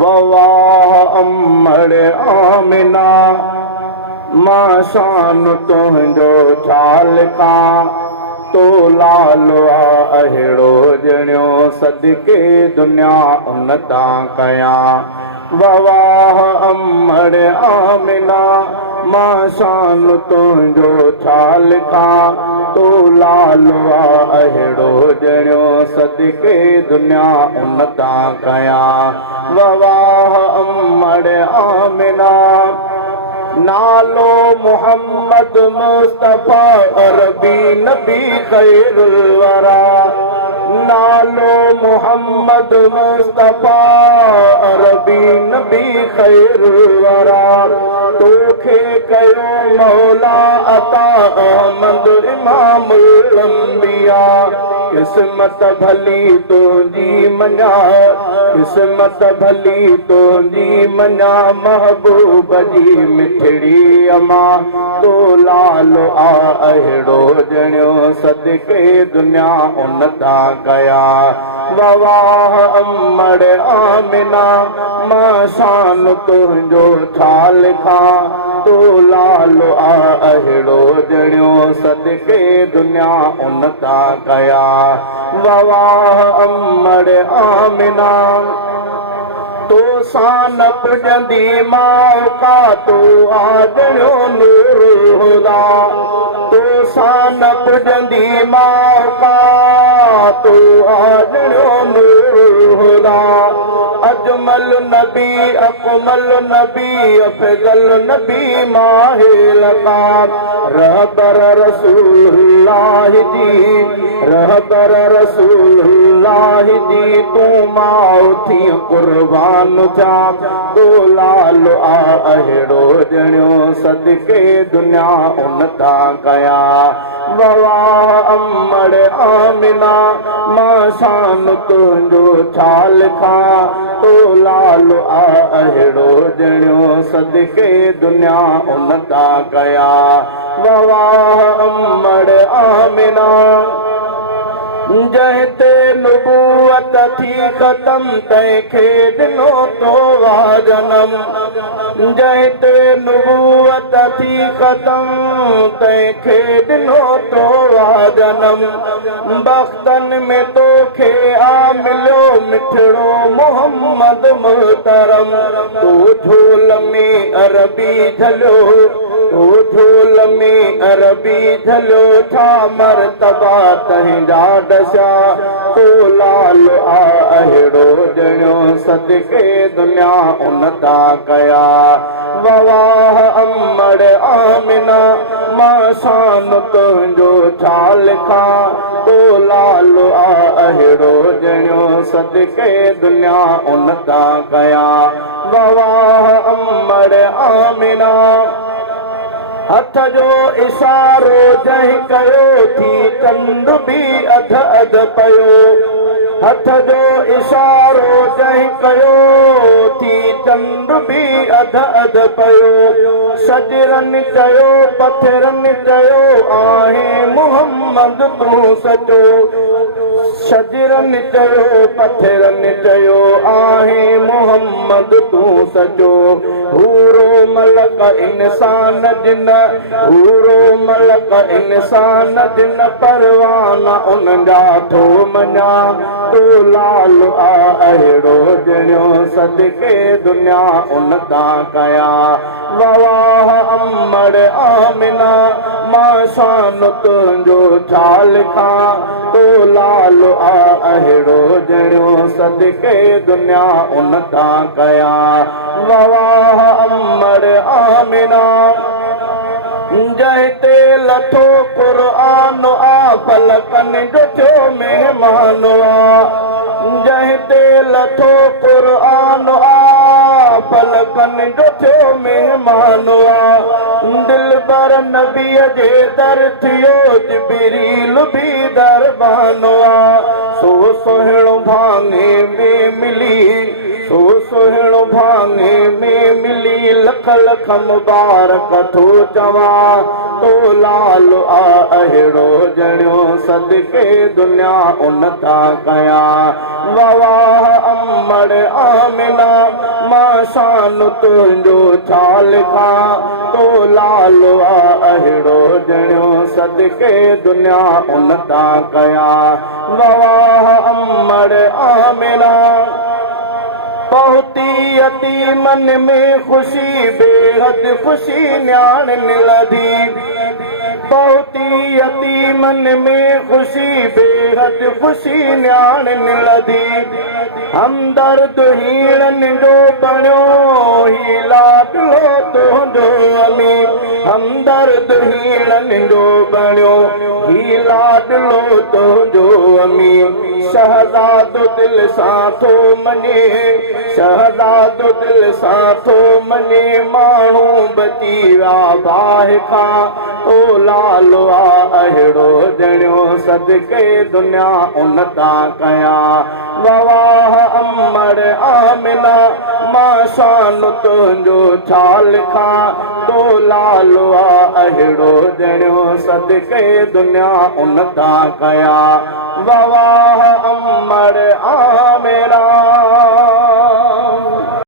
ववाह अमड़ आमिना मां शान तुंहिंजो छा लिखां तो लालो अहिड़ो ॼणियो सदके दुनिया उन तां कयां ववाह अमड़ आमिना मां शान तुंहिंजो छा लिखां तो लालो अहिड़ो ॼणियो सदके दुनिया उन तां कयां ववाह अमड़ आमिना नालो मोहम्मद मुस्तफा अरबी नबी खैरुल वरा नालो मोहम्मद मुस्तफा अरबी नबी खैरुल वरा तोखे कयो मौला अता अहमद इमामुल अंबिया किस्मत भली तुंहिंजी मञा किस्मत भली तुंहिंजी मञा महबूब जी मिठड़ी अमा तो लालो अहिड़ो ॼणियो सदके दुनिया उन तां कया ववाह अमड़ आमिना मां शान तुंहिंजो छा लिखां तो लालो अहिड़ो ॼणियो सदके दुनिया उन तां कया ववाह अमड़ आमिना तो सान पुॼंदी मां का तो आजणियो नूर हुदा तो सान पुॼंदी मां का तो आजणियो नूर हुदा अजमल नबी अकमल नबी अफजल नबी माहे लक़ाब रहबर रसूलुल्लाह जी रहबर रसूलुल्लाह जी तूं मां थी कुर्बान जा तो लालो अहिड़ो ॼणियो सदके दुनिया उन तां कया ववाह अमड़ आमिना मां शान तुंहिंजो छा लिखां तो लालो अहिड़ो ॼणियो सदके दुनिया उन तां कया ववाह अमड़ आमिना जंहिं ते नुबूवत थी ख़तम तंहिंखे ॾिनो तो जनम जंहिं ते नुबूवत थी ख़तम तंहिंखे ॾिनो तो जनम बख़्तनि में तोखे आ मिलियो मिठड़ो मोहम्मद मुहतरम तो झोल में अरबी झलियो तो झोल में अरबी झलियो छा मर्तबा तंहिंजा दशा तो लालो अहिड़ो ॼणियो सदके दुनिया उन तां कया ववाह अमड़ आमिना मां शान तुंहिंजो छा लिखां तो लालो अहिड़ो ॼणियो सदके दुनिया उन तां कया ववाह अमड़ आमिना हथ जो इशारो जंहिं कयो थी चंद बि अध अध पयो हथ जो इशारो जंहिं कयो थी चंद बि अध अध पयो शजरनि चयो पथरनि चयो आहे मुहम्मद तूं सचो शजरनि चयो पथरनि चयो आहे मुहम्मद तूं सचो हूरो मलक इंसान जिन हूरो मलक इंसान जिन परवाना उन जा थो मञा तो लालो अहिड़ो ॼणियो सदके दुनिया उन तां कया ववाह अमड़ आमिना मां शान तुंहिंजो छा लिखां तो लालो अहिड़ो ॼणियो सदके दुनिया उन तां कया ववाह अमड़ आमिना जंहिं ते लथो क़ुर्आन आ फलकनि जो थियो महिमान जंहिं ते लथो क़ुर्आन आ फलकनि जो थियो महिमान दिलबर नबीअ जे दर थियो जिबरील बि दरबान सो सुहिणो भाङे में मिली सो सुहिणो भाङे में मिली लख लख लख मुबारक थो चवां तो लाल अहिड़ो जणियो सदके दुनिया उन था कयां वाह अमड़ आमिना मां शान तुंहिंजो छा लिखां तो लाल अहिड़ो जणियो सदके दुनिया उन था कयां वाह अमड़ आमिना पहुती यतीमन में खुशी बेहद खुशी न्याण लधी पहुती यतीमन में खुशी बेहद खुशी न्याण लधी हमदर्द हीणन जो बणियो ही लाडलो तुंहिंजो अमी हमदर्द हीणन जो बणियो ही लाडलो तुंहिंजो अमी शहज़ादो दिल सां थो मञे शहज़ादो दिल सां थो मञे माण्हू बची विया बाहि खां तो लालो अहिड़ो जणियो सदके दुनिया उन था कयां वाह अमड़ आमिना मां शान तुंहिंजो छा लिखां तो लालो अहिड़ो जणियो सदके दुनिया उन था कयां वाह